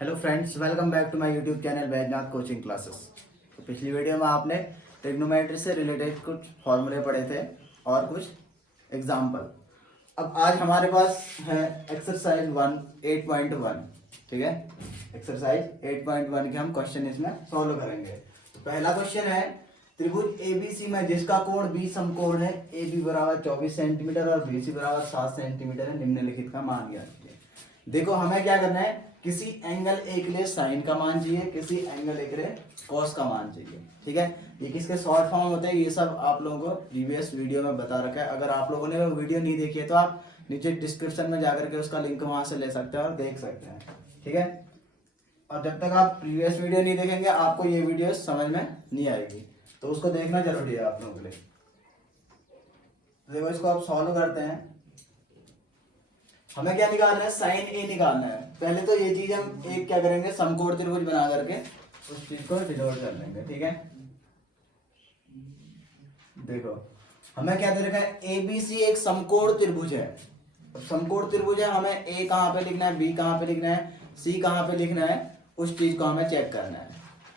Hello friends, welcome back to my YouTube channel Baijnath coaching classes. तो पिछली video में आपने ट्रिग्नोमेट्री से रिलेटेड कुछ फॉर्मूले पढ़े थे और कुछ एग्जाम्पल। अब आज हमारे पास है एक्सरसाइज 8.1। ठीक है, एक्सरसाइज 8.1 के हम क्वेश्चन इसमें सॉल्व करेंगे। तो पहला क्वेश्चन है, त्रिभुज एबीसी में जिसका कोण बी समकोण है, ए बी बराबर 24 सेंटीमीटर और बी सी बराबर 7 सेंटीमीटर है, निम्नलिखित का मान ज्ञात कीजिए। देखो हमें क्या करना है, किसी एंगल ए के लिए साइन का मान चाहिए, किसी एंगल ए के लिए कॉस का मान चाहिए। ठीक है, ये किसके शॉर्ट फॉर्म होते हैं, ये सब आप लोगों को प्रीवियस वीडियो में बता रखा है। अगर आप लोगों ने वो वीडियो नहीं देखी है तो आप नीचे डिस्क्रिप्शन में जाकर के उसका लिंक वहां से ले सकते हैं और देख सकते हैं। ठीक है, और जब तक आप प्रीवियस वीडियो नहीं देखेंगे आपको ये वीडियो समझ में नहीं आएगी, तो उसको देखना जरूरी है आप लोगों के लिए। देखो इसको आप सॉल्व करते हैं। हमें क्या निकालना है, साइन ए निकालना है। पहले तो ये चीज हम एक क्या करेंगे, समकोण त्रिभुज बना करके उस चीज को डिनोट कर लेंगे। ठीक है, देखो हमें क्या दे रखा है, एबीसी एक समकोण त्रिभुज है। समकोण त्रिभुज है, हमें ए कहाँ पे लिखना है, बी कहाँ पे लिखना है, सी कहाँ पे लिखना है, उस चीज को हमें चेक करना है।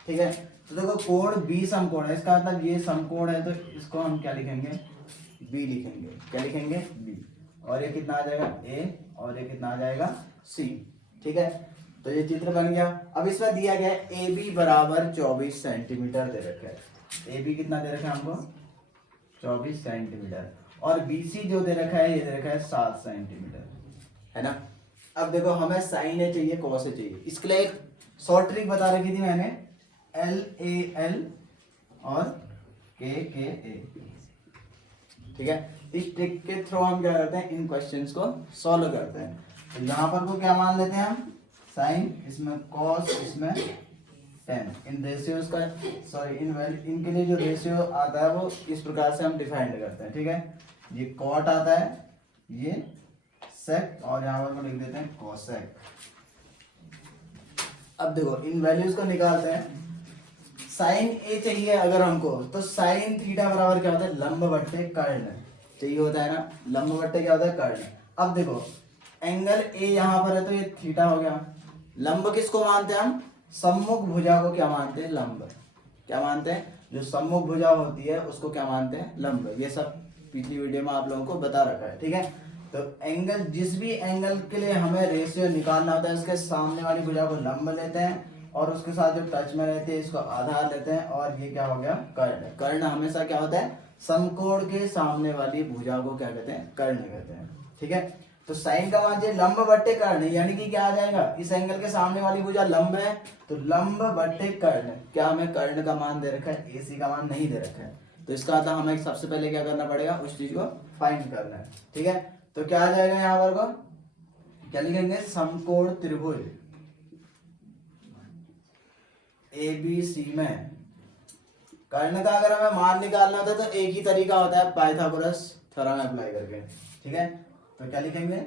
ठीक है, तो देखो कोण बी समकोण है, इसका मतलब ये समकोण है, तो इसको हम क्या लिखेंगे, बी लिखेंगे। क्या लिखेंगे, बी। और ये कितना आ जाएगा, ए, और ये कितना आ जाएगा, सी। ठीक है, तो ये चित्र बन गया। अब इसमें दिया गया है ए बी बराबर 24 सेंटीमीटर दे रखा है। ए बी कितना दे रखा है हमको, 24 सेंटीमीटर, और बी सी जो दे रखा है ये दे रखा है 7 सेंटीमीटर, है ना। अब देखो हमें साइन ए चाहिए, कॉस ए चाहिए। इसके लिए एक शॉर्ट ट्रिक बता रखी थी मैंने, एल ए एल और के ए। ठीक है, इस ट्रिक के थ्रू हम क्या करते हैं, इन क्वेश्चंस को सॉल्व करते हैं। तो यहाँ पर को क्या मान लेते हैं हम, साइन, इसमें कॉस, इसमें टेन। इन रेशियोज का सॉरी इनके लिए जो रेशियो आता है वो इस प्रकार से हम डिफाइन करते हैं। ठीक है, ये कॉट आता है, ये सेक, और यहाँ पर को लिख देते हैं कॉसेक। अब देखो इन वैल्यूज को निकालते हैं। साइन ए चाहिए अगर हमको, तो साइन थीटा बराबर क्या होता है, लंब बट्टे कर्ण चाहिए होता है ना। लंब बट्टे क्या होता है, कर्ण। अब देखो एंगल ए यहाँ पर है तो ये थीटा हो गया। लंब किसको मानते हैं हम, सम्मुख भुजा को क्या मानते हैं, लंब। क्या मानते हैं, जो सम्मुख भुजा होती है उसको क्या मानते हैं, लंब। ये सब पिछली वीडियो में आप लोगों को बता रखा है। ठीक है, तो एंगल, जिस भी एंगल के लिए हमें रेशियो निकालना होता है, उसके सामने वाली भुजा को लंब लेते हैं और उसके साथ जो टच में रहती है इसको आधार लेते हैं, और ये क्या हो गया, कर्ण। कर्ण हमेशा क्या होता है, समकोण के सामने वाली भुजा को क्या कहते हैं, कर्ण कहते हैं। ठीक है, तो साइन का मान चाहिए लंब बट्टे कर्ण, यानी कि क्या आ जाएगा, इस एंगल के सामने वाली भुजा लंब है तो लंब बट्टे कर्ण। क्या हमें कर्ण का मान दे रखा है, एसी का मान नहीं दे रखा है, तो इसका मतलब हमें सबसे पहले क्या करना पड़ेगा, उस चीज को फाइंड करना है। ठीक है, तो क्या आ जाएगा, यहाँ पर को क्या लिखेंगे, समकोण त्रिभुज एबीसी में कर्ण का अगर हमें मान निकालना होता है तो एक ही तरीका होता है, पाइथागोरस थ्योरम अप्लाई करके। ठीक है, तो क्या लिखेंगे,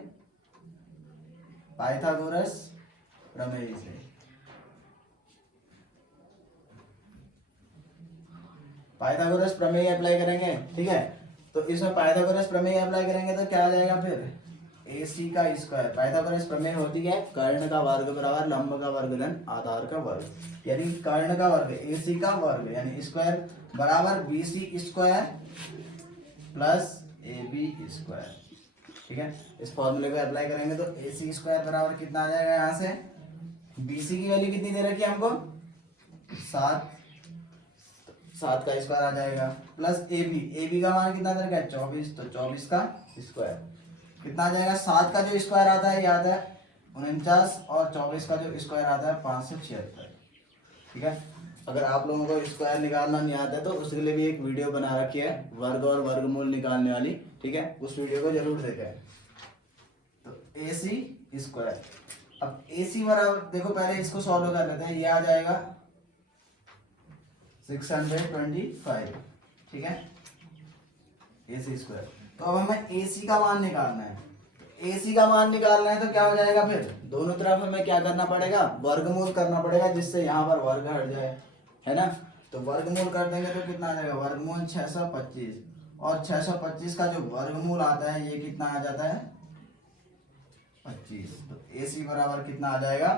पाइथागोरस प्रमेय से। पाइथागोरस प्रमेय अप्लाई करेंगे। ठीक है, तो इसमें पाइथागोरस प्रमेय अप्लाई करेंगे तो क्या आ जाएगा, फिर AC का स्क्वायर। पाइथागोरस प्रमेय होती है कर्ण का वर्ग बराबर लंब का वर्ग धन आधार का वर्ग, यानी कर्ण का वर्ग AC का वर्ग यानी स्क्वायर बराबर BC square plus AB square. ठीक है, इस फॉर्मूले को अप्लाई करेंगे तो AC स्क्वायर बराबर कितना आ जाएगा, यहाँ से BC की वैल्यू कितनी दे रखी है हमको, 7 का स्क्वायर आ जाएगा, प्लस AB का मान कितना दे रखा है, 24, तो 24 का स्क्वायर कितना आ जाएगा, 7 का जो स्क्वायर आता है याद है 49, और 24 का जो स्क्वायर आता है 576। ठीक है, अगर आप लोगों को स्क्वायर निकालना नहीं आता है तो उसके लिए भी एक वीडियो बना रखी है, वर्ग और वर्गमूल निकालने वाली। ठीक है, उस वीडियो को जरूर देखें। तो AC स्क्वायर, अब AC बराबर देखो पहले इसको सॉल्व कर लेते हैं, ये आ जाएगा 625। ठीक है, AC स्क्वायर। तो अब हमें AC का मान निकालना है। AC का मान निकालना है तो क्या हो जाएगा, फिर दोनों तरफ हमें क्या करना पड़ेगा, वर्गमूल करना पड़ेगा, जिससे यहाँ पर वर्ग हट जाए, है ना। तो वर्गमूल कर देंगे तो कितना आ जाएगा, वर्गमूल 625, और 625 का जो वर्गमूल आता है ये कितना आ जाता है, 25। तो AC बराबर कितना आ जाएगा,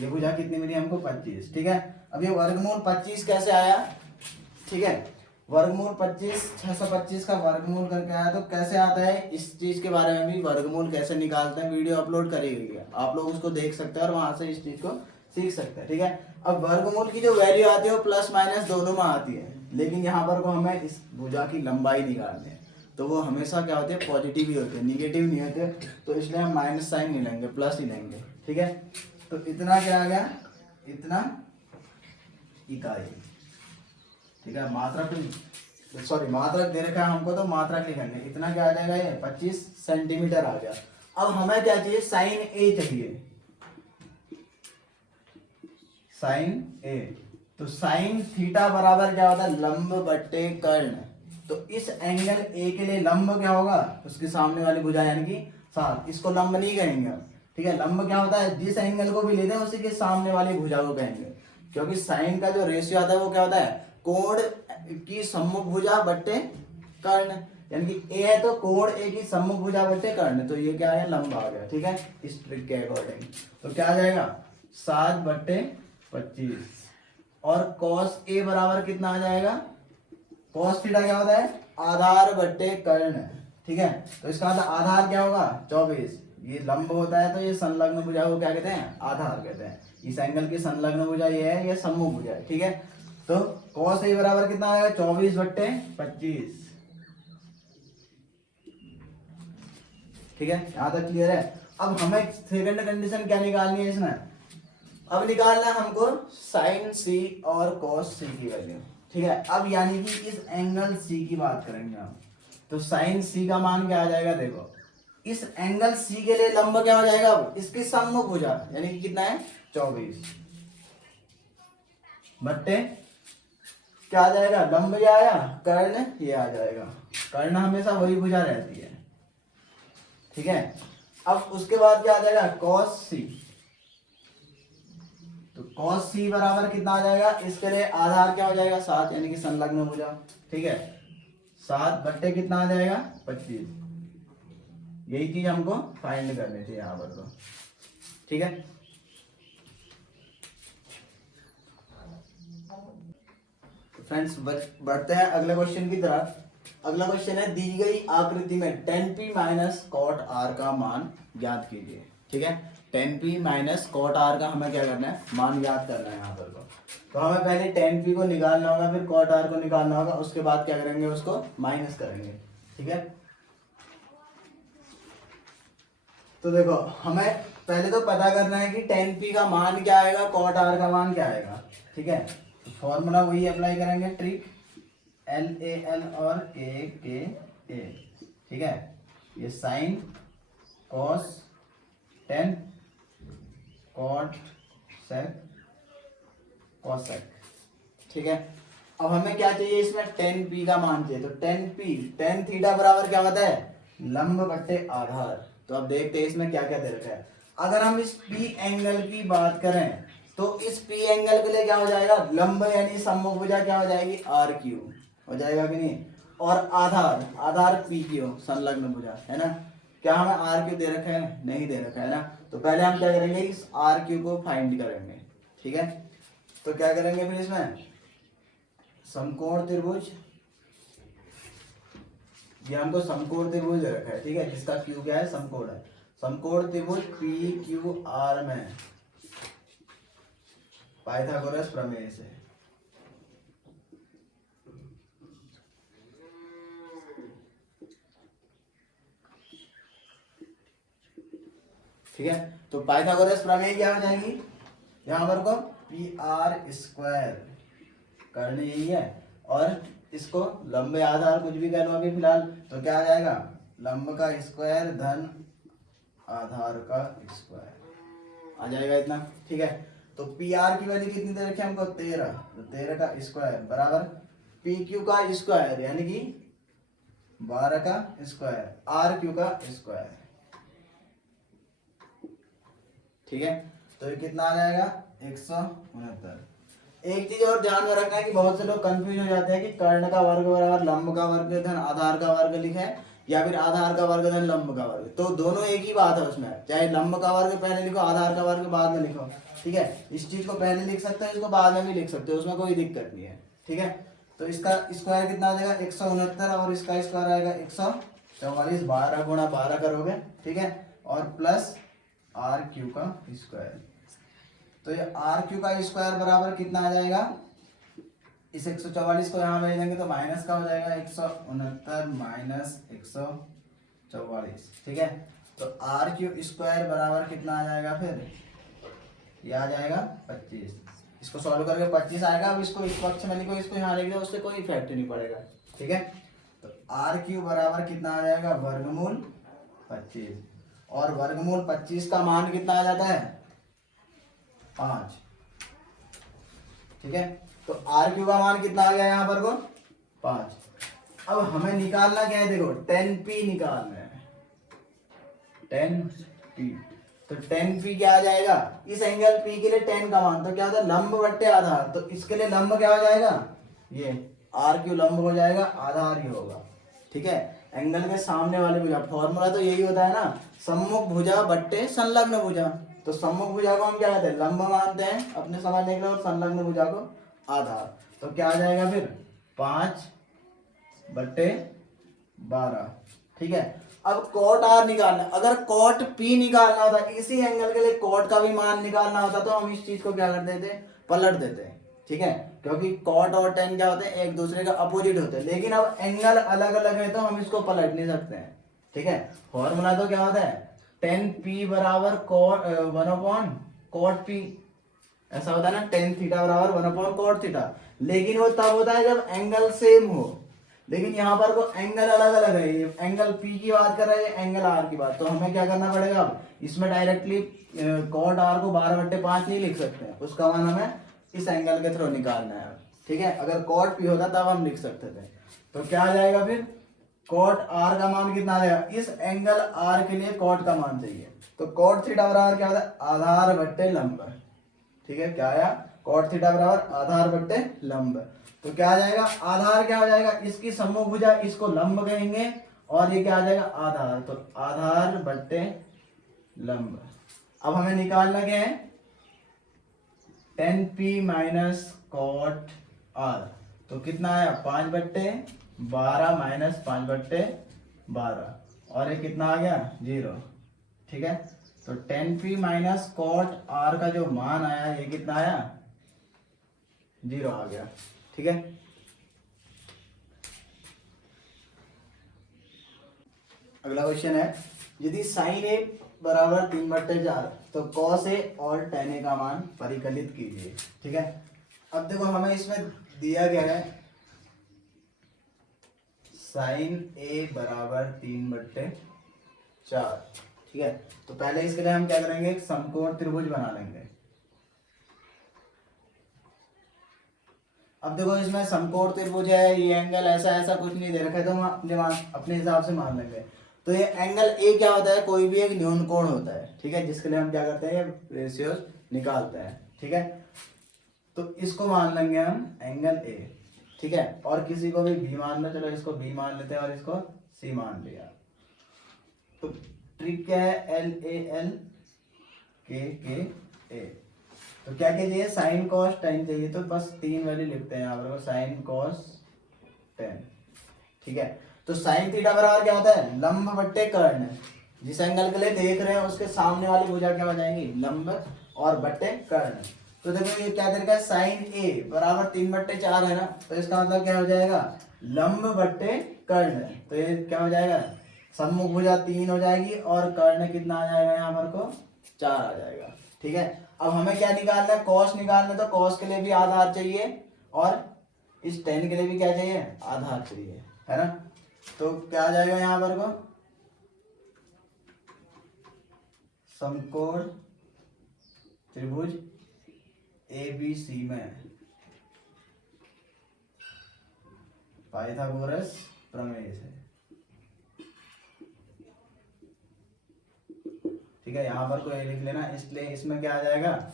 ये भुजा कितनी मिली हमको 25। ठीक है, अब ये वर्गमूल 25 कैसे आया, ठीक है, वर्गमूल 25 625 का वर्गमूल करके आया, तो कैसे आता है इस चीज के बारे में भी, वर्गमूल कैसे निकालते हैं वीडियो अपलोड करी गई है, आप लोग उसको देख सकते हैं और वहां से इस चीज को सीख सकते हैं। ठीक है, अब वर्गमूल की जो वैल्यू आती है वो प्लस माइनस दोनों में आती है, लेकिन यहाँ पर को हमें इस भुजा की लंबाई निकालनी है, तो वो हमेशा क्या होती है, पॉजिटिव ही होते हैं, निगेटिव नहीं होते, तो इसलिए हम माइनस साइन नहीं लेंगे, प्लस ही लेंगे। ठीक है, तो इतना क्या आ गया, इतना इकाई। ठीक है, मात्रक सॉरी मात्रक दे रखा है हमको, तो मात्रक लिखेंगे, इतना क्या आ जाएगा, ये 25 सेंटीमीटर आ गया। अब हमें क्या चाहिए, साइन ए चाहिए, साइन ए। तो साइन थीटा बराबर क्या होता है, लंब बट्टे कर्ण। तो इस एंगल ए के लिए लंब क्या होगा, उसके सामने वाली भुजा यानी कि 7, इसको लंब नहीं कहेंगे हम। ठीक है, लंब क्या होता है, जिस एंगल को भी लेते हैं उसी के सामने वाली भुजा को कहेंगे, क्योंकि साइन का जो रेशियो आता है वो क्या होता है, कोण की सम्मुख भुजा बट्टे कर्ण, यानी कि ए है तो कोण ए की सम्मुख भुजा बट्टे कर्ण, तो ये क्या है, लंब आ गया। ठीक है, इस ट्रिक के अकॉर्डिंग तो क्या आ जाएगा, 7/25। और cos ए बराबर कितना आ जाएगा, cos थीटा क्या होता है, आधार बट्टे कर्ण। ठीक है, तो इसका मतलब आधार क्या होगा, 24। ये लंब होता है तो ये संलग्न भुजा को क्या कहते हैं, आधार कहते हैं। इस एंगल की संलग्न भुजा ये है, ये सम्मुख भुजा है। ठीक है, तो cos ए बराबर कितना आएगा, 24/25। ठीक है, यहां तक क्लियर है। अब हमें सेकंड कंडीशन क्या निकालनी है इसमें, अब निकालना हमको साइन सी और कॉस सी की वैल्यू। ठीक है, अब यानी कि इस एंगल सी की बात करेंगे हम, तो साइन सी का मान क्या आ जाएगा, देखो इस एंगल सी के लिए लंब क्या हो जाएगा, इसकी सम्मुख भुजा यानी कि कितना है, 24 बट्टे क्या आ जाएगा, लंब ये आया, कर्ण ये आ जाएगा, कर्ण हमेशा वही भुजा रहती है। ठीक है, अब उसके बाद क्या आ जाएगा, कॉस सी। तो cos c बराबर कितना आ जाएगा, इसके लिए आधार क्या हो जाएगा, 7 यानी कि संलग्न भुजा। ठीक है, 7 बट्टे कितना आ जाएगा, 25। यही चीज हमको फाइंड करनी थी यहाँ पर तो। ठीक है, तो फ्रेंड्स बढ़ते हैं अगले क्वेश्चन की तरफ। अगला क्वेश्चन है, दी गई आकृति में tan p minus cot r का मान ज्ञात कीजिए। ठीक है, tan p minus cot r का हमें क्या करना है, मान ज्ञात करना है यहाँ पर तो हमें पहले tan p को निकालना होगा, फिर कॉट r को निकालना होगा, उसके बाद क्या करेंगे, उसको माइनस करेंगे। ठीक है, तो देखो हमें पहले तो पता करना है कि tan p का मान क्या आएगा, कॉट r का मान क्या आएगा। ठीक है, तो फॉर्मूला वही अप्लाई करेंगे, ट्रिक LAL और KKA। ठीक है, ये sine cos tan cot sec cosec. ठीक है, अब हमें क्या चाहिए, इसमें tan p का मान चाहिए, तो tan थीटा बराबर क्या होता है, लंब बट्टे आधार। तो अब देखते हैं इसमें क्या क्या दे रखा है। अगर हम इस p एंगल की बात करें तो इस p एंगल के लिए क्या हो जाएगा, लंब यानी सम्मुख भुजा क्या हो जाएगी, RQ हो जाएगा कि नहीं, और आधार PQ संलग्न भुजा है ना। क्या हमें RQ दे रखा है, नहीं दे रखा है ना, तो पहले हम क्या करेंगे, इस RQ को फाइंड करेंगे। ठीक है, तो क्या करेंगे फिर इसमें, समकोण त्रिभुज, ये हमको समकोण त्रिभुज दे रखा है। ठीक है, जिसका Q क्या है, समकोण है, समकोण त्रिभुज PQR में पाइथागोरस प्रमेय से। ठीक है, तो पाइथागोरस प्रमेय क्या हो जाएगी, यहाँ पर को PR² करनी यही है, और इसको लंब आधार कुछ भी कह लो अभी फिलहाल, तो क्या आ जाएगा, लंब का स्क्वायर धन आधार का स्क्वायर आ जाएगा इतना। ठीक है, तो PR की वैल्यू कितनी दे रखी है हमको, 13, तो 13 का स्क्वायर बराबर PQ का स्क्वायर यानी कि 12 का स्क्वायर, RQ का स्क्वायर। ठीक है, तो ये कितना आ जाएगा, 169। एक चीज और ध्यान में रखना है कि बहुत से लोग कंफ्यूज हो जाते हैं कि कर्ण का वर्ग बराबर लंब का वर्ग धन आधार का वर्ग लिखे, या फिर आधार का वर्ग धन लंब का वर्ग, तो दोनों एक ही बात है उसमें, चाहे लंब का वर्ग पहले लिखो आधार का वर्ग बाद में लिखो, ठीक है। इस चीज को पहले लिख सकते हो, इसको बाद में भी लिख सकते हो, उसमें कोई दिक्कत नहीं है, ठीक है। तो इसका स्क्वायर कितना आ जाएगा 169 और इसका स्क्वायर आएगा 144, 12 गुणा 12 करोगे, ठीक है, और प्लस आर क्यू का स्क्वायर। तो ये आर क्यू का स्क्वायर बराबर कितना आ जाएगा, इस 144 को यहाँ भेज देंगे तो माइनस का हो जाएगा 169 माइनस 144, ठीक है। तो आर क्यू स्क्वायर बराबर कितना आ जाएगा, फिर ये आ जाएगा 25। इसको सॉल्व करके 25 आएगा। अब इसको इस पक्ष में लिखो, इसको यहाँ लिख दो, उससे कोई इफेक्ट नहीं पड़ेगा, ठीक है। तो आर क्यू बराबर कितना आ जाएगा, वर्गमूल 25, और वर्गमूल 25 का मान कितना आ जाता है 5, ठीक है। तो आर क्यू का मान कितना आ गया यहाँ पर को 5। अब हमें निकालना क्या है, देखो 10p निकालना है, 10p। तो 10p क्या आ जाएगा, इस एंगल p के लिए 10 का मान तो क्या होता है लंब बट्टे आधार, तो इसके लिए लंब क्या हो जाएगा, ये आर क्यू लंब हो जाएगा, आधार ही होगा, ठीक है। एंगल के सामने वाले भुजा, फॉर्मूला तो यही होता है ना, सम्मुख भुजा बट्टे संलग्न भुजा। तो सम्मुख भुजा को हम क्या कहते हैं, लंब मानते हैं अपने समझने के लिए, और संलग्न भुजा को आधार। तो क्या आ जाएगा फिर 5/12, ठीक है। अब कॉट आर निकालना, अगर कॉट पी निकालना होता, इसी एंगल के लिए कॉट का भी मान निकालना होता, तो हम इस चीज को क्या कर देते, पलट देते, ठीक है, क्योंकि कॉट और टेन क्या होते हैं, एक दूसरे का अपोजिट होते हैं। लेकिन अब एंगल अलग अलग है तो हम इसको पलट नहीं सकते हैं, ठीक है। फॉर्मूला तो क्या होता है 10p बराबर कॉट 1/cot p, ऐसा होता है ना, tan थीटा बराबर 1/cot थीटा। लेकिन वो तब होता है जब एंगल सेम हो, लेकिन यहाँ पर को एंगल अलग अलग है, ये एंगल p की बात कर रहा है, ये एंगल r की बात। तो हमें क्या करना पड़ेगा, अब इसमें डायरेक्टली कॉट r को 12/5 नहीं लिख सकते हैं, उसका मान हमें इस एंगल के थ्रू निकालना है, ठीक है। अगर कॉट p होता तब हम लिख सकते थे। तो क्या आ जाएगा फिर, कॉट r का मान कितना आ जाएगा, इस एंगल r के लिए कॉट का मान चाहिए, तो कॉट थीटा बराबर क्या होता है, आधार बट्टे लंब, ठीक है। क्या आया, कॉट थीटा बराबर आधार बट्टे लंब। तो क्या आ जाएगा, आधार क्या हो जाएगा, इसकी सम्मुख भुजा, इसको लंब कहेंगे, और ये क्या आ जाएगा आधार, तो आधार बट्टे लंब। अब हमें निकालना क्या है 10p माइनस कॉट r, तो कितना आया 5/12 माइनस 5/12, और ये कितना आ गया 0, ठीक है। तो 10p माइनस कॉट r का जो मान आया, ये कितना आया 0 आ गया, ठीक है। अगला क्वेश्चन है, यदि साइन ए बराबर 3/4 तो कॉस ए और tan ए का मान परिकलित कीजिए, ठीक है। अब देखो हमें इसमें दिया गया है साइन ए बराबर 3/4, ठीक है। तो पहले इसके लिए हम क्या करेंगे, एक समकोण त्रिभुज बना लेंगे। अब देखो इसमें समकोण त्रिभुज है, ये एंगल ऐसा ऐसा कुछ नहीं दे रखा है, तो हम अपने हिसाब से मान लेंगे। तो ये एंगल ए क्या होता है, कोई भी एक न्यून कोण होता है, ठीक है, जिसके लिए हम क्या करते हैं, ये रेशियोज निकालते हैं, ठीक है। तो इसको मान लेंगे हम एंगल ए, ठीक है, और किसी को भी बी मान लो, चलो इसको बी मान लेते हैं और इसको सी मान लिया। तो ट्रिक क्या है, LAL के ए। तो क्या कीजिए, साइन कॉस टेन चाहिए, तो बस 3 वैल्यू लिखते हैं यहाँ पर, साइन कॉस टेन, ठीक है। तो साइन थीटा बराबर क्या होता है, लंब बट्टे कर्ण, जिस एंगल के लिए देख रहे हैं उसके सामने वाली भुजा क्या हो जाएंगी, लंब और बट्टे कर्ण। तो देखो ये क्या तरीका है, साइन ए बराबर 3/4 है ना, तो इसका मतलब क्या हो जाएगा, लंब बट्टे कर्ण। तो ये क्या हो जाएगा, सम्मुख भुजा 3 हो जाएगी, और कर्ण कितना आ जाएगा यहाँ पर को 4 आ जाएगा, ठीक है। अब हमें क्या निकालना है, कॉस निकालना है, तो कॉस के लिए भी आधार चाहिए, और इस टेन के लिए भी क्या चाहिए, आधार चाहिए, है ना। तो क्या आ जाएगा यहाँ पर को, समकोण त्रिभुज ABC में पाइथागोरस प्रमेय से, ठीक है। यहाँ पर को ये लिख लेना, इसलिए इसमें क्या आ जाएगा,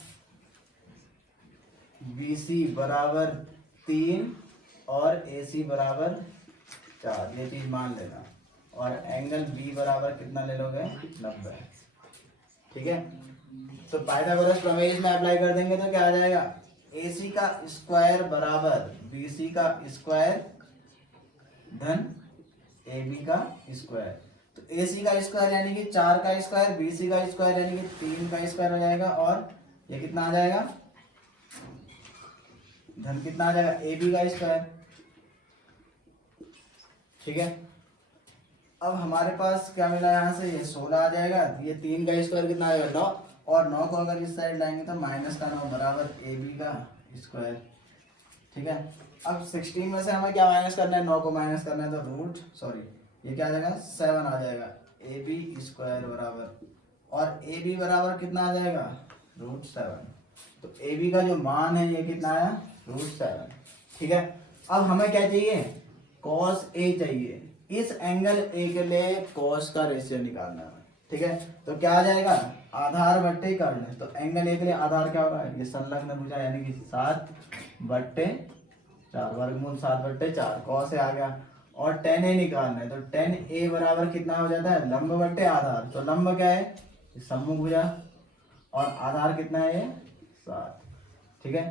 BC बराबर 3 और AC बराबर 4, ये चीज मान लेना। और एंगल बी बराबर कितना ले लोगे 90। ठीक है, तो पाइथागोरस प्रमेय में अप्लाई कर देंगे तो क्या आ जाएगा, AC का स्क्वायर बराबर BC का स्क्वायर धन AB का स्क्वायर। तो AC का स्क्वायर यानी कि 4 का स्क्वायर, BC का स्क्वायर यानी कि 3 का स्क्वायर हो जाएगा, और ये कितना आ जाएगा, धन कितना आ जाएगा AB का स्क्वायर। ठीक है, अब हमारे पास क्या मिला यहाँ से, ये 16 आ जाएगा, ये 3 का स्क्वायर कितना आएगा 9, और 9 को अगर इस साइड लाएंगे तो माइनस का 9 बराबर AB का स्क्वायर। ठीक है, अब 16 में से हमें क्या माइनस करना है, 9 को माइनस करना है, तो ये क्या आ जाएगा 7 आ जाएगा, AB स्क्वायर बराबर, और AB बराबर कितना आ जाएगा √7। तो AB का जो मान है ये कितना आया √7। ठीक है, अब हमें क्या चाहिए, cos A चाहिए, इस एंगल A के लिए cos का रेशियो निकालना है। ठीक है, तो क्या आ जाएगा, आधार बट्टे कर्ण, तो एंगल A के लिए आधार क्या होगा, ये संलग्न भुजा यानी कि 7/4, वर्गमूल 7/4, cos A आ गया, और tan A निकालना है, तो tan A बराबर कितना हो जाता है, लंब बट्टे आधार, तो लंब क्या है सम्मुख भुजा, और आधार कितना है ये 7। ठीक है,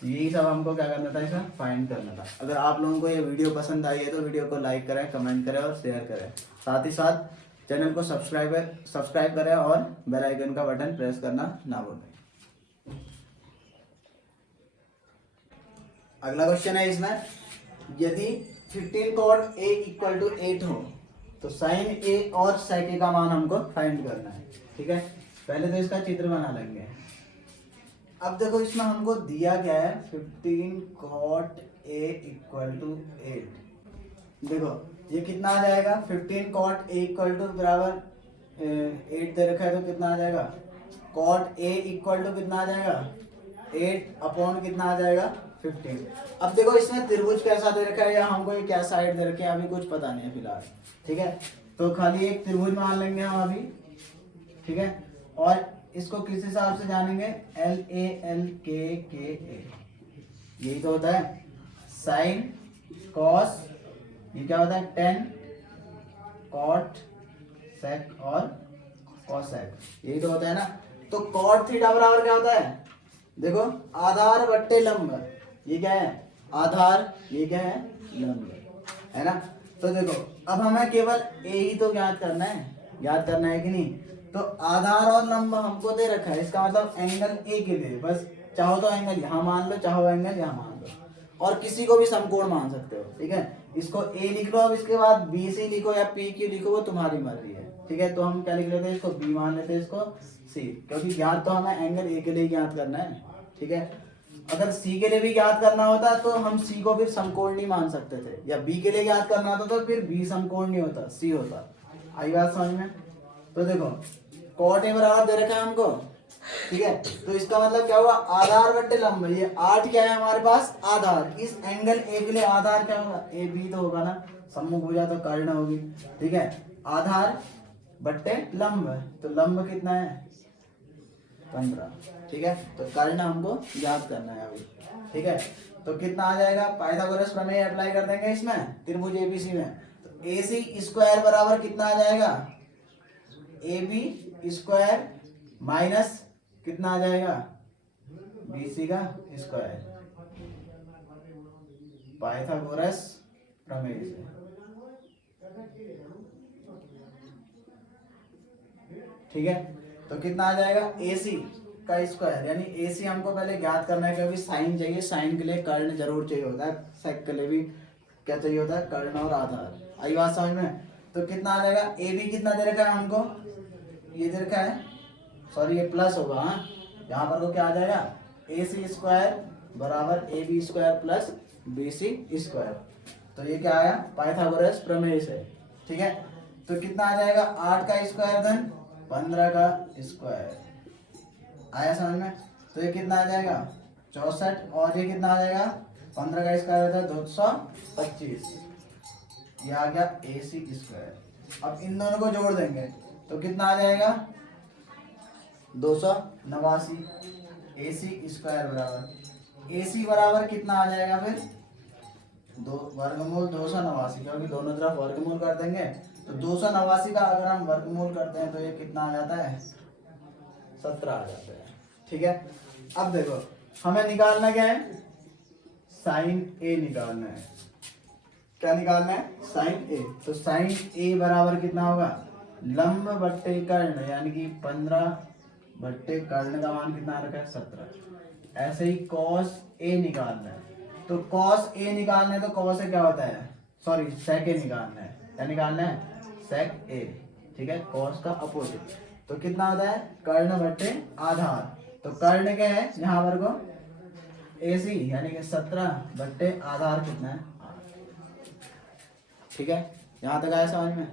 तो यही सब हमको क्या करना था, इसमें फाइंड करना था। अगर आप लोगों को ये वीडियो पसंद आई है तो वीडियो को लाइक करें, कमेंट करें और शेयर करें, साथ ही साथ चैनल को सब्सक्राइब करें और बेल आइकन का बटन प्रेस करना ना भूलें। अगला क्वेश्चन है इसमें, यदि 15 cot A = 8 हो तो sin A और sec A का मान हमको फाइंड करना है। ठीक है, पहले तो इसका चित्र बना लेंगे। अब देखो इसमें हमको दिया क्या है, 15 cot A = 8। देखो ये कितना आ जाएगा, 15 cot A बराबर 8 दे रखा है, तो कितना आ जाएगा, cot A = कितना आ जाएगा 8 कितना आ जाएगा 15। अब देखो इसमें त्रिभुज कैसा दे रखा है, या हमको ये क्या साइड दे रखे है अभी कुछ पता नहीं है फिलहाल। ठीक है, तो खाली एक त्रिभुज मान लेंगे हम अभी। ठीक है, और इसको किस हिसाब से जानेंगे, LALKKA, यही तो होता है, साइन कॉस, ये क्या होता है tan, cot, sec और cosec, यही तो होता है ना। तो cot थीटा बराबर क्या होता है, देखो आधार बट्टे लंब, ये क्या है आधार, ये क्या है लंब, है ना। तो देखो अब हमें केवल ए ही तो याद करना है कि नहीं, तो आधार और लंब हमको दे रखा है, इसका मतलब एंगल ए के लिए, बस चाहो तो एंगल यहाँ मान लो, चाहो एंगल यहाँ मान लो, और किसी को भी समकोण मान सकते हो। ठीक है, इसको ए लिख लो, अब इसके बाद बी सी लिखो या पी क्यू लिखो, वो तुम्हारी मर्जी है। ठीक है, तो हम क्या लिख लेते हैं, इसको बी मान लेते हैं, इसको सी, क्योंकि ज्ञात तो हमें एंगल ए के लिए ज्ञात करना है। ठीक है, अगर सी के लिए भी ज्ञात करना होता तो हम सी को फिर समकोण नहीं मान सकते थे, या बी के लिए ज्ञात करना होता तो फिर बी समकोण नहीं होता, सी होता। आई बात समझ में। तो देखो cot A बराबर दे रखा है हमको। ठीक है, तो इसका मतलब क्या हुआ, आधार बट्टे लंब, ये 8 क्या है हमारे पास आधार, इस एंगल ए के लिए आधार क्या होगा, ए बी तो होगा ना, सम्मुख भुजा तो कर्ण होगी। ठीक है, आधार बट्टे लंब, तो लंब कितना है 15। ठीक है, तो कर्ण हमको याद करना है अभी। ठीक है, तो कितना आ जाएगा, पाइथागोरस प्रमेय अप्लाई कर देंगे इसमें त्रिभुज एबीसी में, तो AC स्क्वायर बराबर कितना आ जाएगा, AB स्क्वायर माइनस कितना आ जाएगा BC का स्क्वायर, पाइथागोरस प्रमेय से। ठीक है, तो कितना आ जाएगा AC का स्क्वायर, यानी AC हमको पहले ज्ञात करना है, क्योंकि साइन चाहिए, साइन के लिए कर्ण जरूर चाहिए होता है, सेक के लिए भी क्या चाहिए होता है, कर्ण और आधार। आई बात समझ में। तो कितना आ जाएगा, AB कितना दे रखा है हमको, ये दे रखा है, सॉरी ये प्लस होगा, हाँ यहाँ पर को क्या आ जाएगा, AC स्क्वायर बराबर AB square plus BC square. तो ये क्या आया, पाइथागोरस प्रमेय से। ठीक है, तो कितना आ जाएगा, 8 का स्क्वायर धन 15 का स्क्वायर, आया समझ में। तो ये कितना आ जाएगा 64, और ये कितना आ जाएगा 15 का स्क्वायर होता है 225, ये आ गया AC स्क्वायर। अब इन दोनों को जोड़ देंगे तो कितना आ जाएगा 289, AC स्क्वायर बराबर, AC बराबर कितना आ जाएगा फिर वर्गमूल 289, क्योंकि दोनों तरफ वर्गमूल कर देंगे तो 289 का अगर हम वर्गमूल करते हैं तो ये कितना आ जाता है, 17 आ जाता है। ठीक है, अब देखो हमें निकालना क्या है, साइन ए निकालना है। क्या निकालना है, साइन ए। तो साइन ए बराबर कितना होगा, लंब बट्टे कर्ण, यानी कि 15 बट्टे कर्ण का मान कितना आ रखा है, 17। ऐसे ही कॉस ए निकालना है। तो कॉस ए निकालना है तो कॉस ए क्या होता है, सॉरी सेक ए निकालना है। क्या निकालना है, सेक ए। ठीक है, कॉस का अपोजिट। तो कितना होता है, कर्ण बट्टे आधार। तो कर्ण क्या है यहाँ पर को, AC, यानी कि 17 बट्टे आधार कितना है, 8। ठीक है, यहाँ तक आया समझ में।